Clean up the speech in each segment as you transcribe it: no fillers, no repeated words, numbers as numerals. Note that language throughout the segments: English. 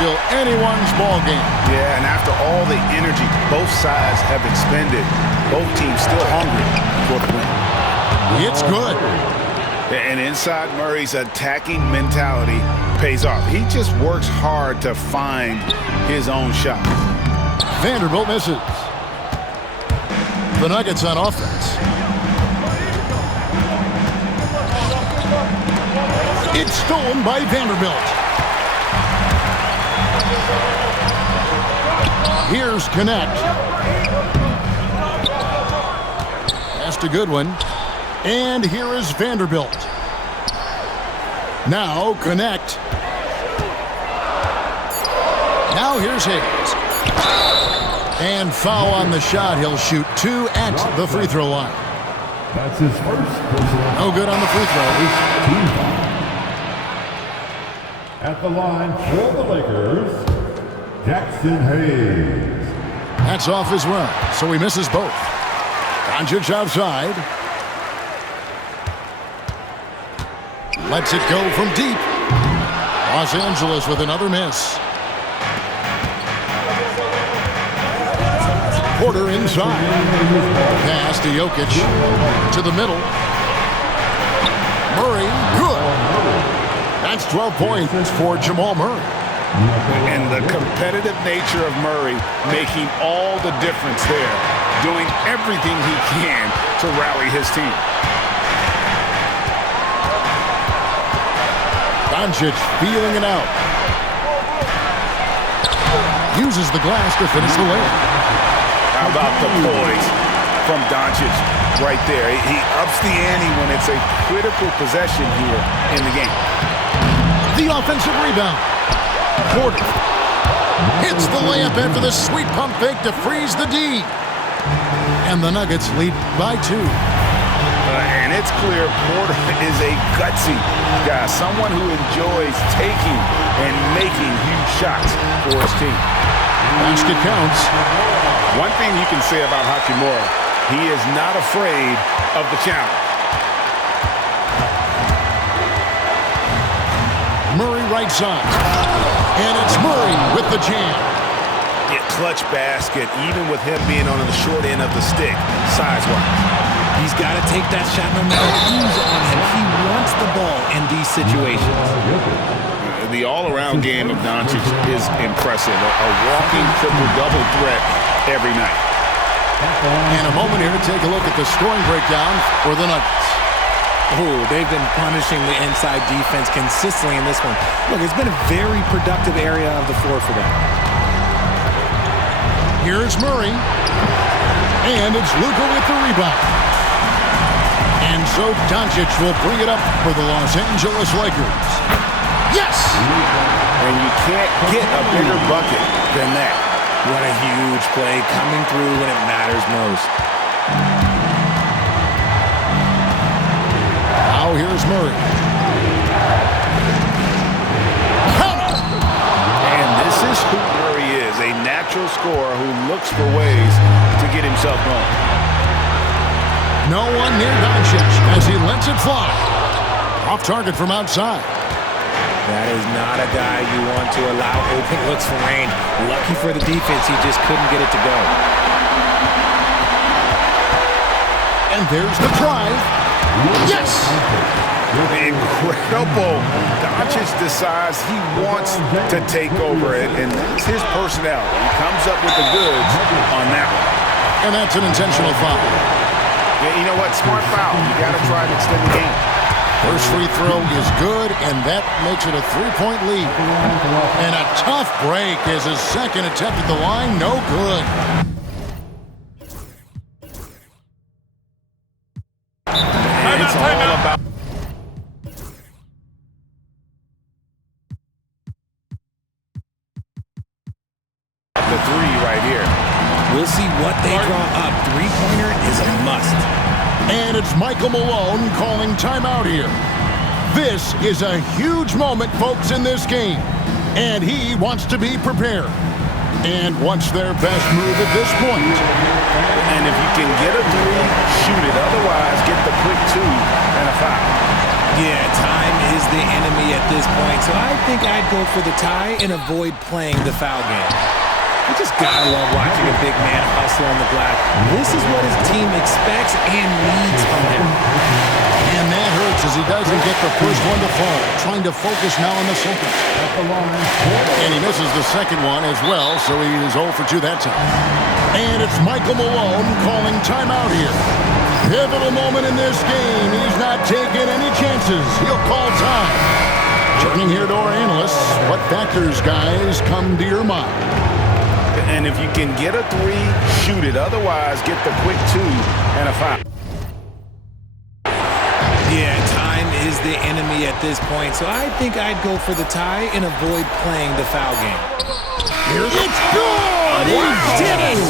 still anyone's ball game. Yeah, and after all the energy both sides have expended, both teams still hungry for the win. It's good. And inside Murray's attacking mentality pays off. He just works hard to find his own shot. Vanderbilt misses. The Nuggets on offense. It's stolen by Vanderbilt. Here's Connect. That's a good one. And here is Vanderbilt. Now Connect. Now here's Hayes. And foul on the shot. He'll shoot 2 at the free throw line. That's his first. No good on the free throw. At the line for the Lakers, Jackson Hayes. That's off his run, so he misses both. Doncic outside. Lets it go from deep. Los Angeles with another miss. Porter inside. Pass to Jokic. To the middle. Murray, good. That's 12 points for Jamal Murray. And the competitive nature of Murray making all the difference there. Doing everything he can to rally his team. Doncic feeling it out. Uses the glass to finish the layup. How about the poise from Doncic right there? He ups the ante when it's a critical possession here in the game. The offensive rebound. Porter hits the layup after the sweet pump fake to freeze the D. And the Nuggets lead by 2. And it's clear Porter is a gutsy guy, someone who enjoys taking and making huge shots for his team. Basket counts. One thing you can say about Hachimura, he is not afraid of the challenge. Murray right side. And it's Murray with the jam. Yeah, clutch basket, even with him being on the short end of the stick, size-wise. He's got to take that shot no matter who's on him. He wants the ball in these situations. The all-around game of Doncic is impressive. A walking triple-double threat every night. And a moment here to take a look at the scoring breakdown for the Nuggets. Oh, they've been punishing the inside defense consistently in this one. Look, it's been a very productive area of the floor for them. Here's Murray. And it's Luka with the rebound. And so Doncic will bring it up for the Los Angeles Lakers. Yes! And you can't get a bigger bucket than that. What a huge play coming through when it matters most. Now here's Murray. And this is who Murray is, a natural scorer who looks for ways to get himself going. No one near Doncic as he lets it fly. Off target from outside. That is not a guy you want to allow open looks for rain. Lucky for the defense, he just couldn't get it to go. And there's the drive. Yes! Incredible. Doncic decides he wants to take over it, and that's his personality. He comes up with the goods on that one. And that's an intentional foul. Yeah, you know what? Smart foul. You got to try to extend the game. First free throw is good, and that makes it a 3-point lead. And a tough break as his second attempt at the line, no good. And it's all about the three right here. We'll see what they draw up. Three-pointer is a must. And it's Michael Malone calling timeout here. This is a huge moment, folks, in this game. And he wants to be prepared. And wants their best move at this point. And if you can get a three, shoot it. Otherwise, get the quick two and a foul. Yeah, time is the enemy at this point, so I think I'd go for the tie and avoid playing the foul game. You just gotta love watching a big man hustle on the glass. This is what his team expects and needs from him. And that hurts as he doesn't get the first one to fall. Trying to focus now on the second. And he misses the second one as well, so he is 0 for 2 that time. And it's Michael Malone calling timeout here. Pivotal moment in this game. He's not taking any chances. He'll call time. Turning here to our analysts. What factors, guys, come to your mind? And if you can get a 3, shoot it. Otherwise, get the quick 2 and a foul. Yeah, time is the enemy at this point, so I think I'd go for the tie and avoid playing the foul game. It's good! He did it!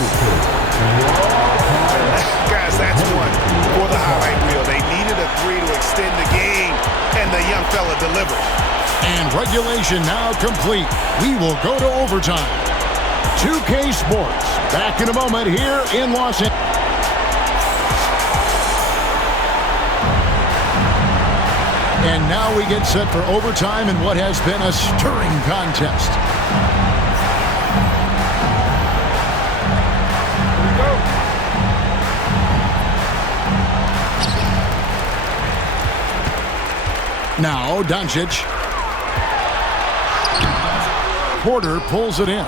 Guys, that's one for the highlight reel. They needed a 3 to extend the game, and the young fella delivered. And regulation now complete. We will go to overtime. 2K Sports, back in a moment here in Los Angeles. And now we get set for overtime in what has been a stirring contest. Now Doncic. Porter pulls it in.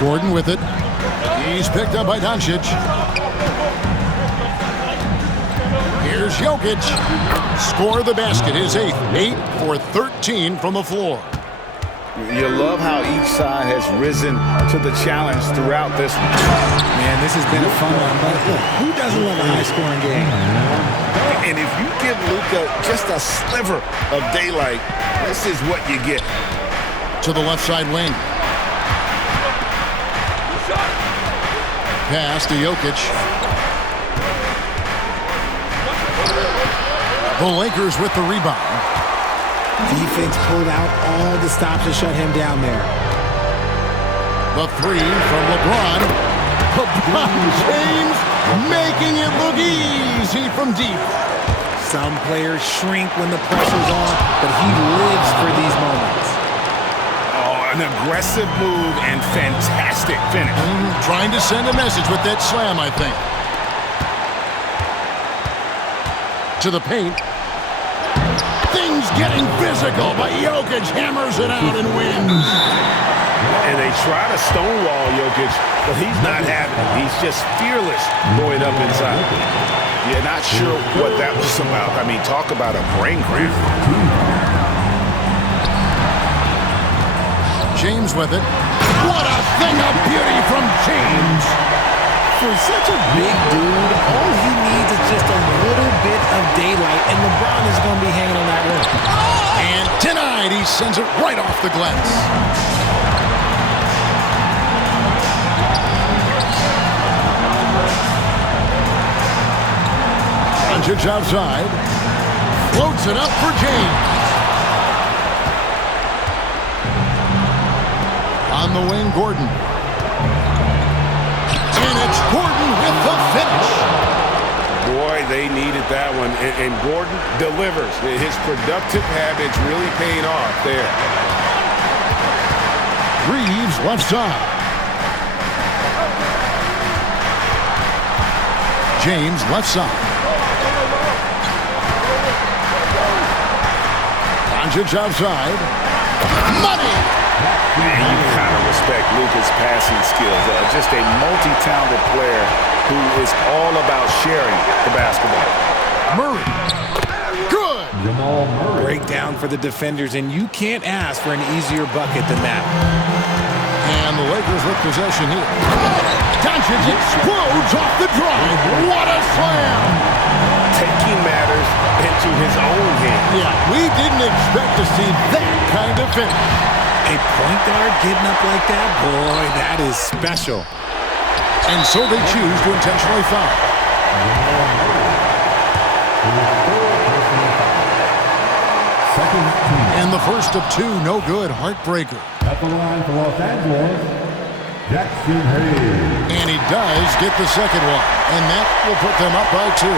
Gordon with it. He's picked up by Doncic. Here's Jokic. Score the basket. His 8th. 8 for 13 from the floor. You love how each side has risen to the challenge throughout this one. Man, this has been a fun one, but look, who doesn't love a high-scoring game? And if you give Luka just a sliver of daylight, this is what you get. To the left side wing. Pass to Jokic. The Lakers with the rebound. Defense pulled out all the stops to shut him down there. The 3 from LeBron. LeBron James making it look easy from deep. Some players shrink when the pressure's on, but he lives for these moments. Oh, an aggressive move and fantastic finish. Trying to send a message with that slam, I think. To the paint. Things getting physical, but Jokic hammers it out and wins. And they try to stonewall Jokic, but he's not having it. He's just fearless going up inside. Yeah, not sure what that was about. I mean, talk about a brain cramp. James with it. What a thing of beauty from James. For such a big dude, all he needs is just a little bit of daylight, and LeBron is going to be hanging on that rim. And tonight, he sends it right off the glass. Doncic outside. Floats it up for James. On the wing, Gordon. And it's Gordon with the finish. Boy, they needed that one. And Gordon delivers. His productive habits really paying off there. Reeves left side. James left side. Doncic outside. Money! Man, you kind of respect Luka's passing skills. Just a multi-talented player who is all about sharing the basketball. Murray. Good! Jamal Murray. Breakdown for the defenders, and you can't ask for an easier bucket than that. And the Lakers with possession here. Doncic explodes off the drive. What a slam! Taking matters into his own hands. Yeah, we didn't expect to see that kind of finish. A point guard getting up like that, boy, that is special. And so they choose to intentionally foul. Second team. And the first of 2, no good. Heartbreaker. At the line for Los Angeles, Jackson Hayes. And he does get the second one. And that will put them up by 2.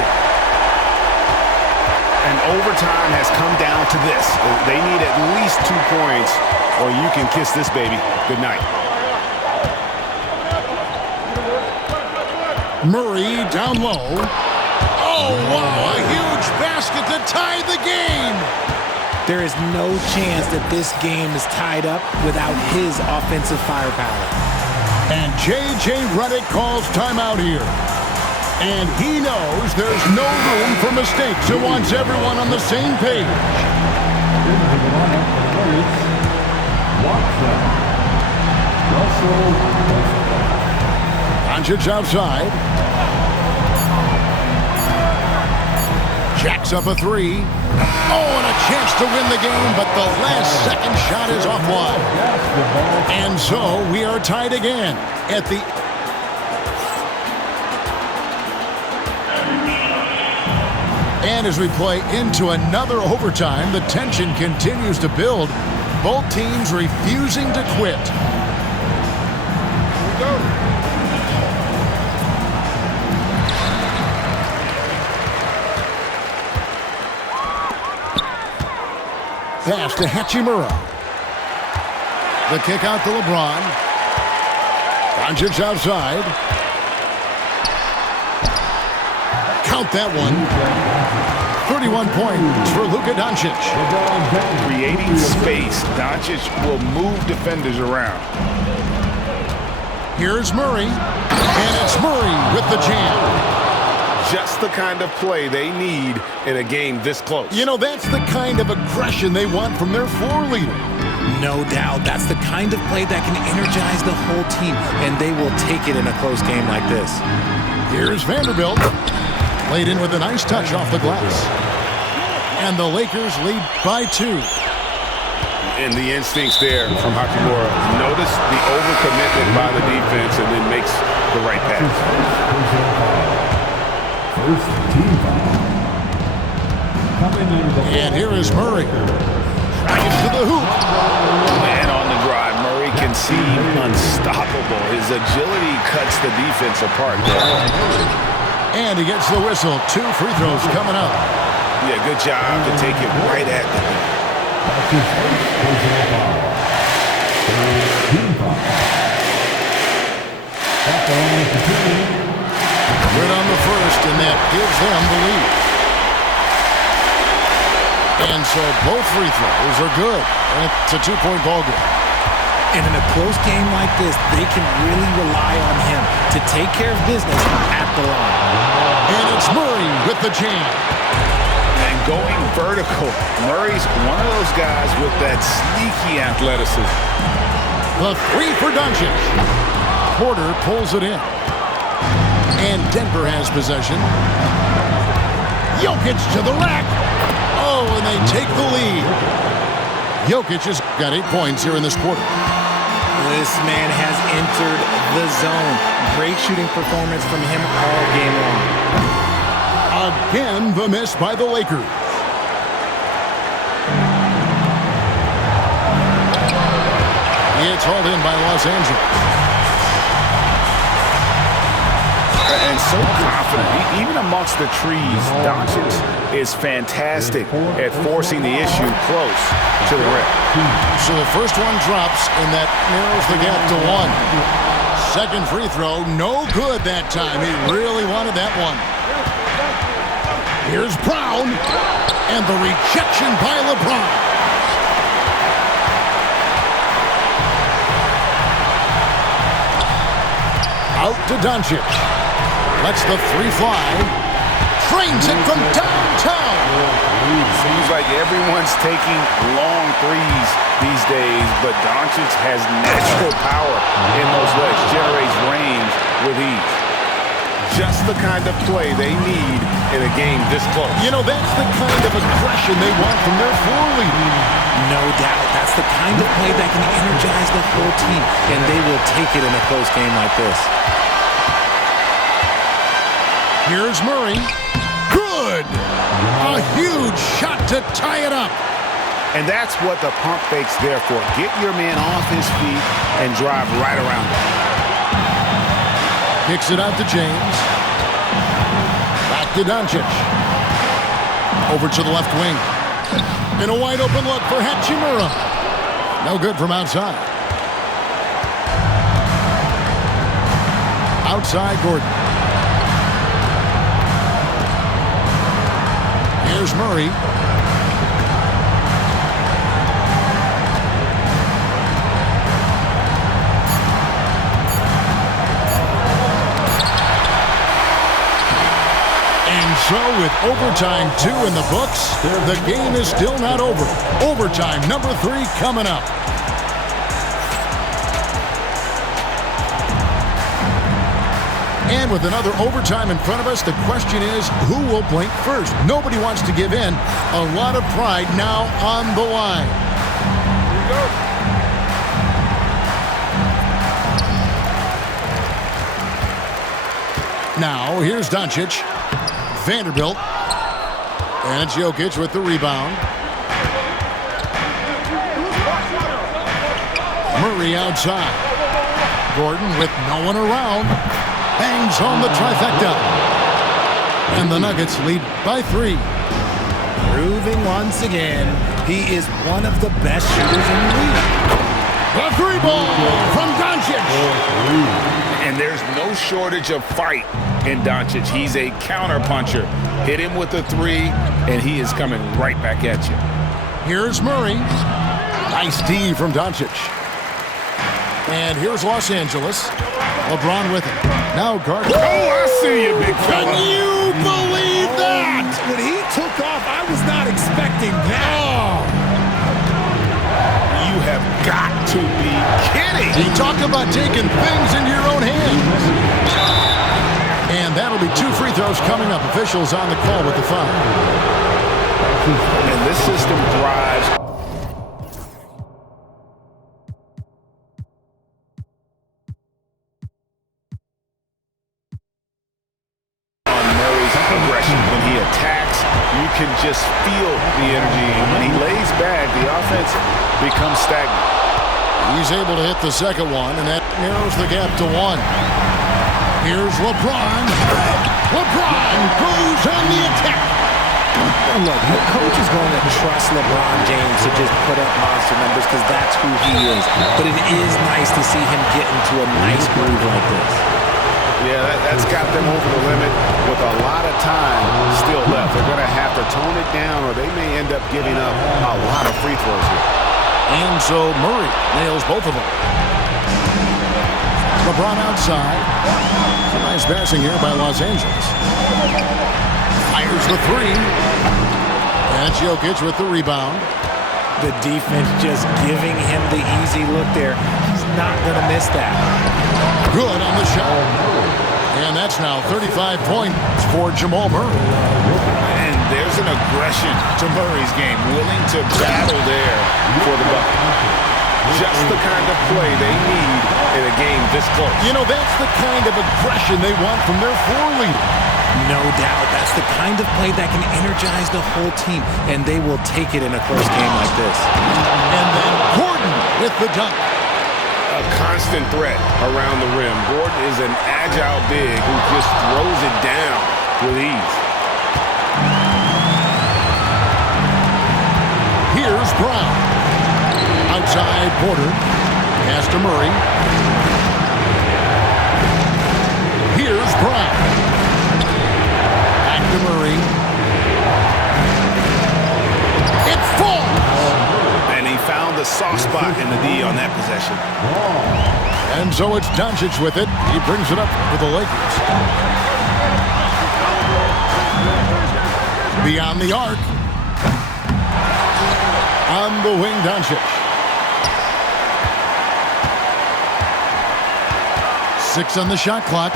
And overtime has come down to this. They need at least 2 points, or you can kiss this baby goodnight. Murray down low. Oh, wow, a huge basket to tie the game. There is no chance that this game is tied up without his offensive firepower. And J.J. Redick calls timeout here. And he knows there's no room for mistakes and wants everyone on the same page. Into the lineup for the Nuggets, Russell Doncic outside. Jacks up a 3. Oh, and a chance to win the game, but the last second shot is offline. And so we are tied again at the... And as we play into another overtime, the tension continues to build. Both teams refusing to quit. Here we go. Pass to Hachimura. The kick out to LeBron. Doncic outside. Count that one. 31 points for Luka Doncic. Creating space, Doncic will move defenders around. Here's Murray. And it's Murray with the jam. Just the kind of play they need in a game this close. You know, that's the kind of aggression they want from their floor leader. No doubt. That's the kind of play that can energize the whole team, and they will take it in a close game like this. Here's Vanderbilt. Laid in with a nice touch off the glass. And the Lakers lead by 2. And the instincts there from Hachimura. Notice the overcommitment by the defense and then makes the right pass. First team foul. And here is Murray. Drives to the hoop. And on the drive, Murray can seem unstoppable. His agility cuts the defense apart there. And he gets the whistle. 2 free throws coming up. Yeah, good job to take it right at the net. Good on the first, and that gives them the lead. And so both free throws are good. And it's a 2-point ball game. And in a close game like this, they can really rely on him to take care of business at the line. And it's Murray with the jam. And going vertical, Murray's one of those guys with that sneaky athleticism. The 3 for Doncic. Porter pulls it in. And Denver has possession. Jokic to the rack. Oh, and they take the lead. Jokic has got 8 points here in this quarter. This man has entered the zone. Great shooting performance from him all game long. Again, the miss by the Lakers. It's hauled in by Los Angeles. And so confident, even amongst the trees, Doncic is fantastic at forcing the issue close to the rim. So the first one drops, and that narrows the gap to 1. Second free throw, no good that time. He really wanted that one. Here's Brown, and the rejection by LeBron. Out to Doncic. Lets the 3 fly. Trains it from downtown. Seems like everyone's taking long threes these days, but Doncic has natural power in those legs, generates range with ease. Just the kind of play they need in a game this close. You know, that's the kind of aggression they want from their floor leader. No doubt. That's the kind of play that can energize the whole team, and they will take it in a close game like this. Here's Murray. Good! A huge shot to tie it up. And that's what the pump fake's there for. Get your man off his feet and drive right around him. Kicks it out to James. Back to Doncic. Over to the left wing. In a wide open look for Hachimura. No good from outside. Outside Gordon. Here's Murray. And so with overtime 2 in the books, the game is still not over. Overtime number 3 coming up. And with another overtime in front of us, the question is, who will blink first? Nobody wants to give in. A lot of pride now on the line. Here we go. Now, here's Doncic. Vanderbilt. And it's Jokic with the rebound. Murray outside. Gordon with no one around. Bangs home the trifecta. And the Nuggets lead by 3. Proving once again, he is one of the best shooters in the league. The 3-ball from Doncic. And there's no shortage of fight in Doncic. He's a counterpuncher. Hit him with a 3, and he is coming right back at you. Here's Murray. Nice D from Doncic. And here's Los Angeles. LeBron with it. Now Gardner. Oh, I see you, big fella. Can you believe that? When he took off, I was not expecting that. Oh. You have got to be kidding. You talk about taking things into your own hands. And that'll be 2 free throws coming up. Officials on the call with the foul. And this system drives on Murray's aggression. When he attacks, you can just feel the energy. And when he lays back, the offense becomes stagnant. He's able to hit the second one, and that narrows the gap to 1. Here's LeBron. LeBron goes on the attack. Look, the coach is going to trust LeBron James to just put up monster numbers because that's who he is. But it is nice to see him get into a nice groove like this. Yeah, that's got them over the limit with a lot of time still left. They're going to have to tone it down or they may end up giving up a lot of free throws here. And so Murray nails both of them. LeBron outside. Nice passing here by Los Angeles. Fires the 3. And Jokic with the rebound. The defense just giving him the easy look there. He's not going to miss that. Good on the shot. And that's now 35 points for Jamal Murray. And there's an aggression to Murray's game, willing to battle there for the bucket. Just the kind of play they need in a game this close. You know, that's the kind of aggression they want from their floor leader. No doubt. That's the kind of play that can energize the whole team, and they will take it in a close game like this. And then Gordon with the dunk. A constant threat around the rim. Gordon is an agile big who just throws it down with ease. Here's Brown. Outside Porter. Pass to Murray. Here's Brown. Back to Murray. It falls. And he found the soft spot in the D on that possession. And so it's Doncic with it. He brings it up for the Lakers. Beyond the arc. On the wing, Doncic. 6 on the shot clock.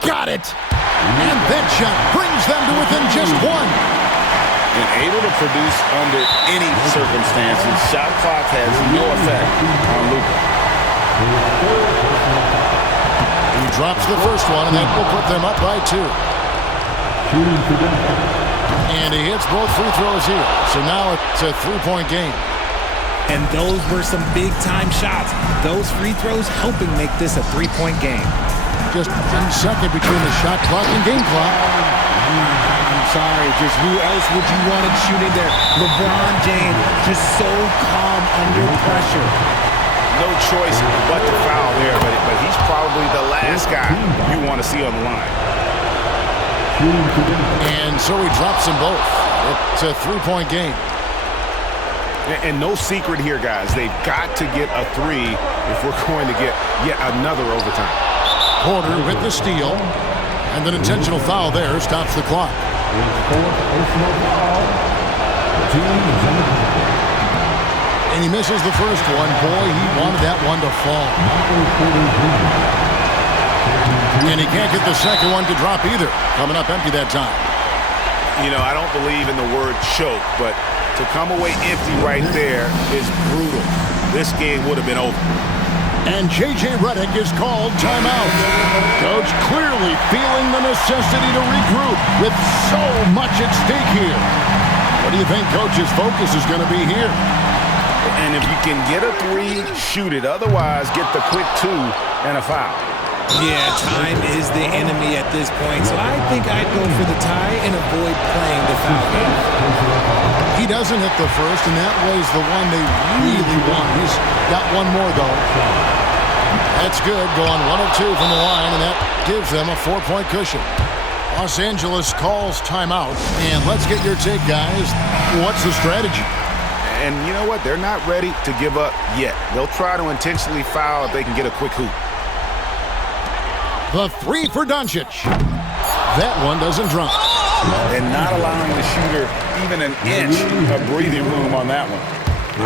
Got it! And that shot brings them to within just 1. And able to produce under any circumstances. Shot clock has no effect on Luka. He drops the first one, and that will put them up by 2. And he hits both free throws here. So now it's a 3-point game. And those were some big-time shots. Those free throws helping make this a three-point game. Just 1 second between the shot clock and game clock. I'm sorry, just who else would you want it shooting there? LeBron James, just so calm under pressure. No choice but to foul there, but he's probably the last guy you want to see on the line. And so he drops them both. It's a three-point game. And no secret here, guys. They've got to get a three if we're going to get yet another overtime. Porter with the steal. And an intentional foul there stops the clock. And he misses the first one. Boy, he wanted that one to fall. And he can't get the second one to drop either. Coming up empty that time. You know, I don't believe in the word choke, but to come away empty right there is brutal. This game would have been over. And J.J. Redick is called timeout. Coach clearly feeling the necessity to regroup with so much at stake here. What do you think Coach's focus is going to be here? And if you can get a three, shoot it. Otherwise, get the quick two and a foul. Yeah, time is the enemy at this point, so I think I'd go for the tie and avoid playing the foul game. He doesn't hit the first, and that was the one they really want. He's got one more, though. That's good, going 1 of 2 from the line, and that gives them a 4-point cushion. Los Angeles calls timeout, and let's get your take, guys. What's the strategy? And you know what? They're not ready to give up yet. They'll try to intentionally foul if they can get a quick hoop. The three for Doncic. That one doesn't drop. And not allowing the shooter even an inch of breathing room on that one.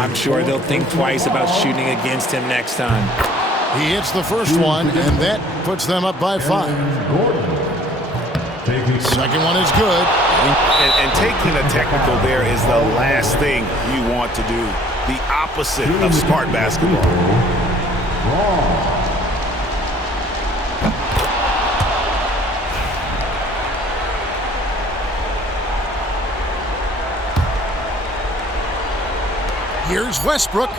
I'm sure they'll think twice about shooting against him next time. He hits the first one, and that puts them up by 5. Second one is good. And taking a technical there is the last thing you want to do. The opposite of smart basketball. Here's Westbrook.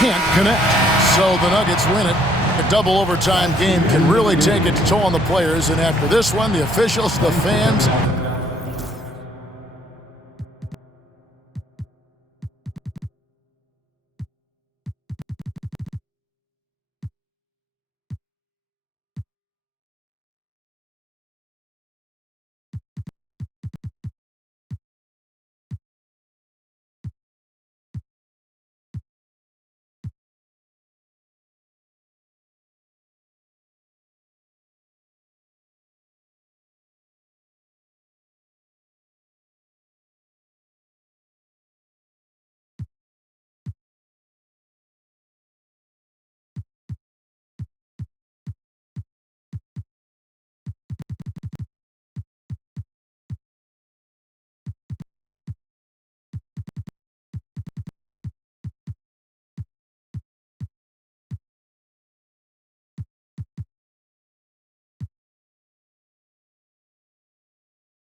Can't connect. So the Nuggets win it. A double overtime game can really take its toll on the players. And after this one, the officials, the fans,